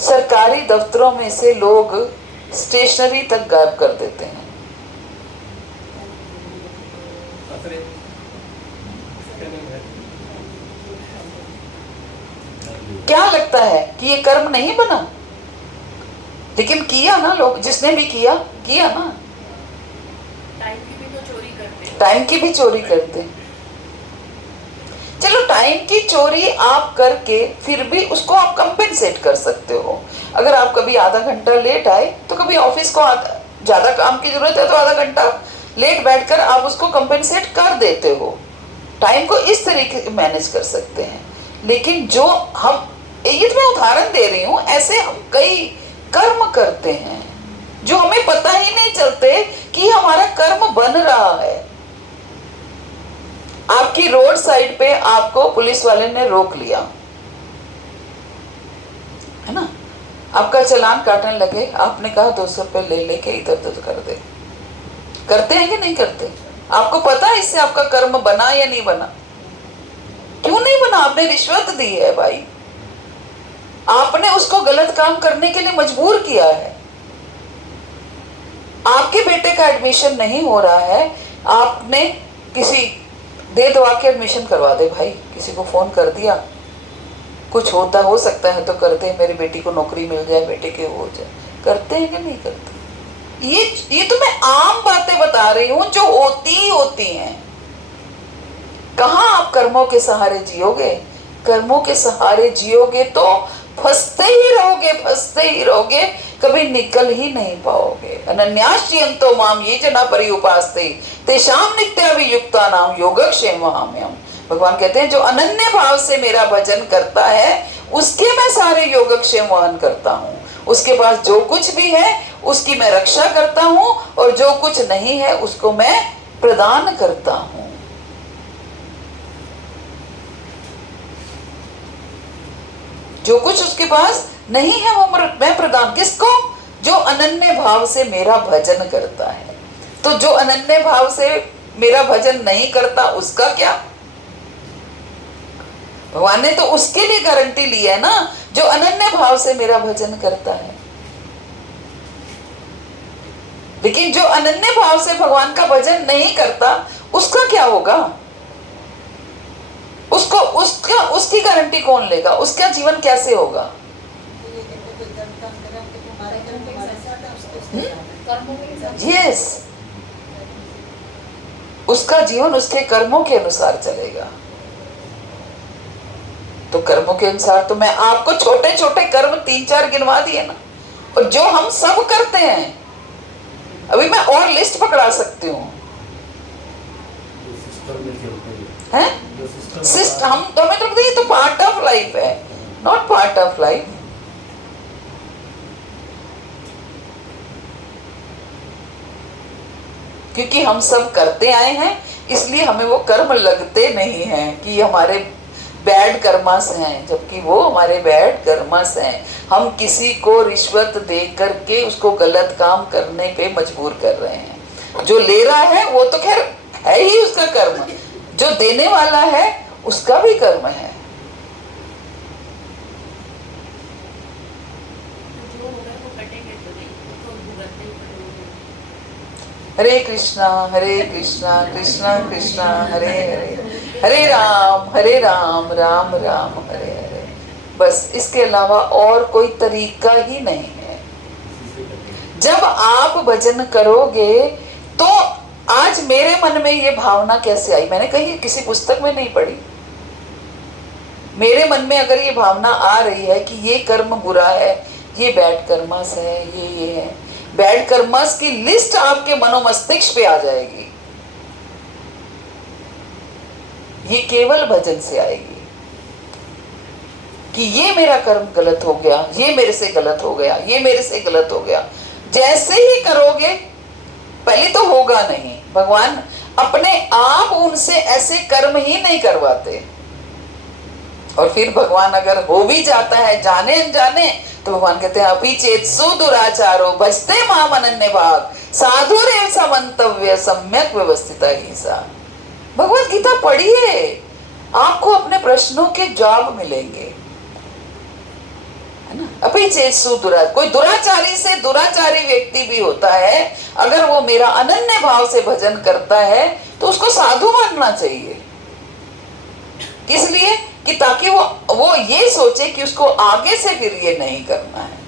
सरकारी दफ्तरों में से लोग स्टेशनरी तक गायब कर देते हैं। क्या लगता है कि ये कर्म नहीं बना? लेकिन किया ना लोग, जिसने भी किया ना। टाइम की भी तो चोरी करते, टाइम की भी चोरी करते। चलो टाइम की चोरी आप करके फिर भी उसको आप कंपेंसेट कर सकते हो। अगर आप कभी आधा घंटा लेट आए, तो कभी ऑफिस को ज्यादा काम की जरूरत है तो आधा घंटा लेट बैठकर आप उसको कंपेंसेट कर देते हो। टाइम को इस तरीके से मैनेज कर सकते हैं। लेकिन जो हम, ये तो मैं उदाहरण दे रही हूँ, ऐसे हम कई कर्म करते हैं जो हमें पता ही नहीं चलते कि हमारा कर्म बन रहा है। आपकी रोड साइड पे आपको पुलिस वाले ने रोक लिया, है ना, आपका चालान काटने लगे, आपने कहा 200 रुपए ले लेके इधर उधर कर दे। करते हैं कि नहीं करते? आपको पता है इससे आपका कर्म बना या नहीं बना? क्यों नहीं बना? आपने रिश्वत दी है भाई, आपने उसको गलत काम करने के लिए मजबूर किया है। आपके बेटे का एडमिशन नहीं हो रहा है, आपने किसी दे दो आके एडमिशन करवा दे भाई, किसी को फोन कर दिया, कुछ होता हो सकता है तो करते हैं, मेरी बेटी को नौकरी मिल जाए, बेटे के हो जाए। करते हैं कि नहीं करते? ये तो मैं आम बातें बता रही हूं जो होती हैं। कहाँ आप कर्मों के सहारे जियोगे? कर्मों के सहारे जियोगे तो फंसते ही रहोगे, कभी निकल ही नहीं पाओगे। अनन्याश्चियन्तो माम ये जना पर्युपास्ते तेषां नित्याभियुक्तानां योगक्षेमहाम्यहम्। भगवान कहते हैं जो अनन्य भाव से मेरा भजन करता है उसके मैं सारे योगक्षेम वहन करता हूँ। उसके पास जो कुछ भी है उसकी मैं रक्षा करता हूँ, और जो कुछ नहीं है उसको मैं प्रदान करता हूँ। जो कुछ उसके पास नहीं है वो मैं प्रदान, किसको? जो अनन्य भाव से मेरा भजन करता है। तो जो अनन्य भाव से मेरा भजन नहीं करता उसका क्या? भगवान ने तो उसके लिए गारंटी ली है ना, जो अनन्य भाव से मेरा भजन करता है। लेकिन जो अनन्य भाव से भगवान का भजन नहीं करता उसका क्या होगा? उसकी गारंटी कौन लेगा? उसका जीवन कैसे होगा? यस, उसका जीवन उसके कर्मों के अनुसार चलेगा। तो कर्मों के अनुसार तो मैं आपको छोटे छोटे कर्म 3-4 गिनवा दिए ना, और जो हम सब करते हैं, अभी मैं और लिस्ट पकड़ा सकती हूँ। हैं? सिस्टम हम तो हमें तो ये तो पार्ट ऑफ लाइफ है, नॉट पार्ट ऑफ लाइफ। क्योंकि हम सब करते आए हैं, इसलिए हमें वो कर्म लगते नहीं हैं कि हमारे बैड कर्मास हैं, जबकि वो हमारे बैड कर्मास हैं। हम किसी को रिश्वत दे करके उसको गलत काम करने पे मजबूर कर रहे हैं। जो ले रहा है वो तो खैर है ही उसका कर्म, जो देने वाला है उसका भी कर्म है। जो होगा वो कटेंगे तो नहीं, तो भुगतने ही पड़ेंगे। हरे कृष्णा कृष्णा कृष्णा हरे हरे, हरे राम राम राम हरे हरे। बस इसके अलावा और कोई तरीका ही नहीं है। जब आप भजन करोगे तो आज मेरे मन में ये भावना कैसे आई, मैंने कहीं किसी पुस्तक में नहीं पढ़ी। मेरे मन में अगर ये भावना आ रही है कि ये कर्म बुरा है, ये बैड कर्मस है, ये है, बैड कर्मस की लिस्ट आपके मनोमस्तिष्क पे आ जाएगी। ये केवल भजन से आएगी कि ये मेरा कर्म गलत हो गया, ये मेरे से गलत हो गया, ये मेरे से गलत हो गया। जैसे ही करोगे, पहले तो होगा नहीं, भगवान अपने आप उनसे ऐसे कर्म ही नहीं करवाते। और फिर भगवान अगर हो भी जाता है जाने अनजाने, तो भगवान कहते हैं अपि चेत सुदुराचारो भजते माम अनन्य भाग साधुरेव सा मंतव्य सम्यक व्यवस्थिता हिंसा। भगवत गीता पढ़िए, आपको अपने प्रश्नों के जवाब मिलेंगे, है ना। अपि चेत सुदुराचारो, कोई दुराचारी से दुराचारी व्यक्ति भी होता है, अगर वो मेरा अनन्य भाव से भजन करता है तो उसको साधु मानना चाहिए। किस लिए? कि ताकि वो ये सोचे कि उसको आगे से फिर ये नहीं करना है,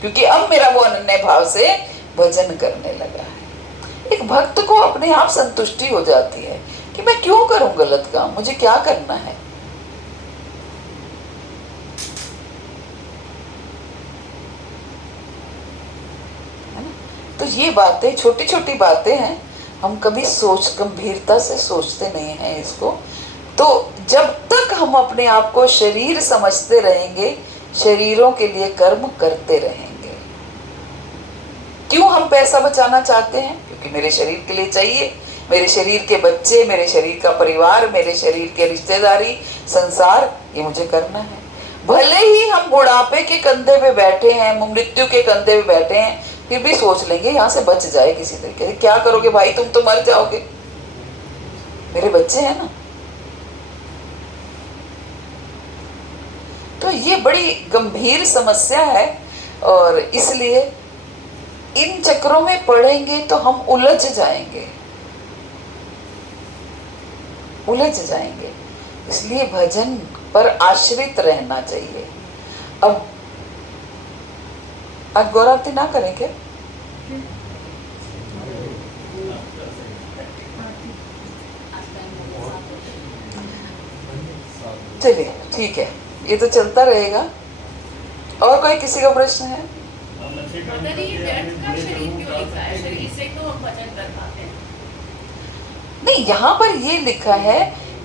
क्योंकि अब मेरा वो अनन्य भाव से भजन करने लगा है। एक भक्त को अपने आप संतुष्टि हो जाती है कि मैं क्यों करूं गलत काम, मुझे क्या करना है। तो ये बातें छोटी छोटी बातें हैं, हम कभी गंभीरता से सोचते नहीं हैं इसको। तो जब तक हम अपने आप को शरीर समझते रहेंगे, शरीरों के लिए कर्म करते रहेंगे। क्यों हम पैसा बचाना चाहते हैं? क्योंकि मेरे शरीर के लिए चाहिए, मेरे शरीर के बच्चे, मेरे शरीर का परिवार, मेरे शरीर के रिश्तेदारी, संसार, ये मुझे करना है। भले ही हम बुढ़ापे के कंधे पे बैठे हैं, मृत्यु के कंधे पे बैठे हैं, फिर भी सोच लेंगे यहाँ से बच जाए किसी तरीके से। क्या करोगे भाई, तुम तो मर जाओगे, मेरे बच्चे हैं ना। तो ये बड़ी गंभीर समस्या है, और इसलिए इन चक्रों में पड़ेंगे तो हम उलझ जाएंगे। इसलिए भजन पर आश्रित रहना चाहिए। अब आज गौरावती ना करें क्या? चलिए ठीक है, ये तो चलता रहेगा। और कोई किसी का प्रश्न है? अगर ये व्यर्थ का शरीर क्यों लिखा है? शरीर से तो हम भजन कर पाते हैं। नहीं, यहाँ पर ये लिखा है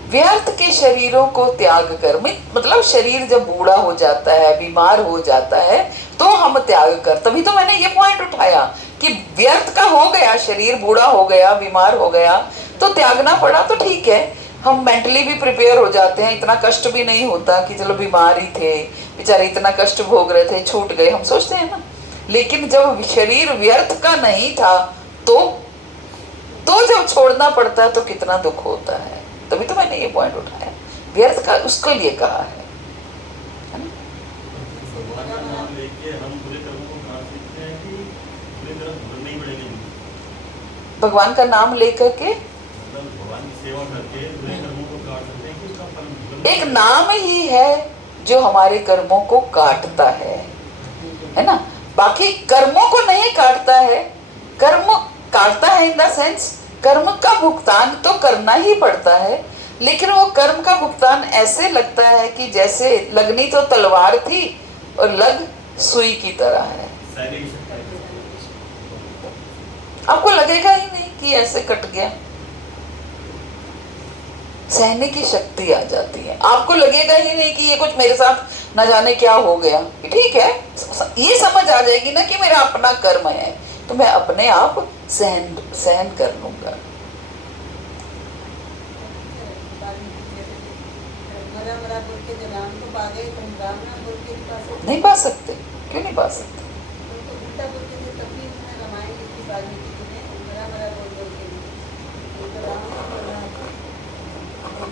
व्यर्थ के शरीरों को त्याग कर, मतलब शरीर जब बूढ़ा हो जाता है, बीमार हो जाता है, तो हम त्याग कर। तभी तो मैंने ये पॉइंट उठाया कि व्यर्थ का हो गया, शरीर बूढ़ा हो गया, बीमार हो गया, तो त्यागना पड़ा, तो ठीक है, हम मेंटली भी प्रिपेयर हो जाते हैं, इतना कष्ट भी नहीं होता कि चलो बीमार ही थे बेचारे, इतना कष्ट भोग रहे थे, छूट गए, हम सोचते हैं ना। लेकिन जब शरीर व्यर्थ का नहीं था तो जब छोड़ना पड़ता है तो कितना दुख होता है। तभी तो मैंने ये पॉइंट उठाया, व्यर्थ का उसके लिए कहा है ना। भगवान का नाम लेकर के एक नाम ही है जो हमारे कर्मों को काटता है ना। बाकी कर्मों को नहीं काटता है, कर्म काटता है इन द सेंस कर्म का भुगतान तो करना ही पड़ता है, लेकिन वो कर्म का भुगतान ऐसे लगता है कि जैसे लगनी तो तलवार थी और लग सुई की तरह है। आपको लगेगा ही नहीं कि ऐसे कट गया। सहने की शक्ति आ जाती है, आपको लगेगा ही नहीं कि ये कुछ मेरे साथ न जाने क्या हो गया। ठीक है, ये समझ आ जाएगी ना कि मेरा अपना कर्म है, तो मैं अपने आप सहन कर लूंगा। नहीं पा सकते, क्यों नहीं पा सकते?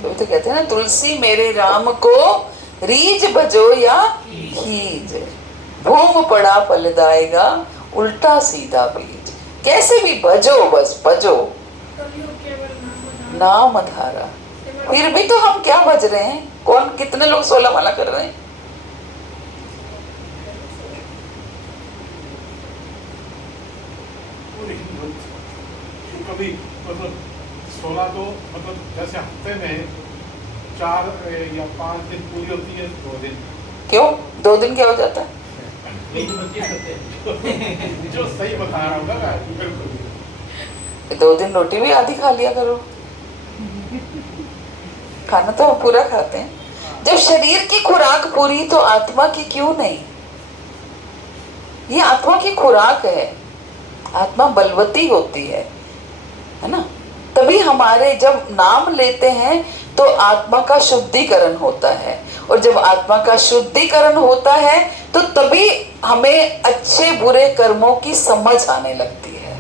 तो कहते हैं ना, तुलसी मेरे राम को रीज भजो या हीज, भूम पड़ा फलदाएगा उल्टा सीधा बीज। कैसे भी भजो, बस भजो नाम धारा। फिर भी तो हम क्या भज रहे हैं? कौन, कितने लोग 16 माला कर रहे हैं? कभी मतलब 16 तो मतलब जैसे हफ्ते में 4 या 5 दिन पूरी होती है, 2 दिन। क्यों 2 दिन क्या हो जाता है? जो सही बता रहा हूँ ना, बिल्कुल 2 दिन रोटी भी आधी खा लिया करो, खाना तो हम पूरा खाते हैं। जब शरीर की खुराक पूरी तो आत्मा की क्यों नहीं? ये आत्मा की खुराक है, आत्मा बलवती होती है ना। तभी हमारे जब नाम लेते हैं तो आत्मा का शुद्धिकरण होता है, और जब आत्मा का शुद्धिकरण होता है तो तभी हमें अच्छे बुरे कर्मों की समझ आने लगती है।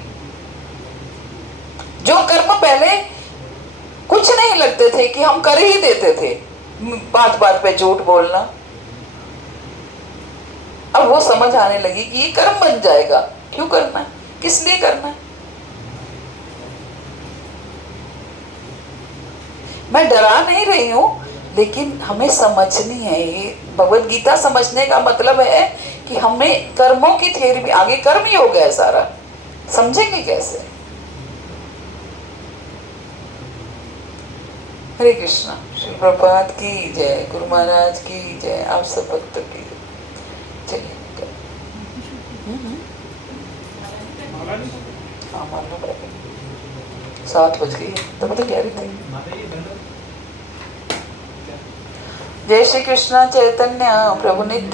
जो कर्म पहले कुछ नहीं लगते थे कि हम कर ही देते थे, बात बात पे झूठ बोलना, अब वो समझ आने लगी कि ये कर्म बन जाएगा। क्यों करना है, किस लिए करना है? मैं डरा नहीं रही हूं, लेकिन हमें समझनी है। ये भगवत गीता समझने का मतलब है कि हमें कर्मों की थ्योरी भी, आगे कर्म ही हो गया सारा, समझेंगे कैसे? हरे कृष्णा। श्री प्रभात की जय, गुरु महाराज की जय, आप सब भक्त की जय। चलिए हाँ, मानना पड़ेगा। 7 बज गई, तब तो कह रही थी। जय श्री कृष्ण चैतन्य प्रभु नित्य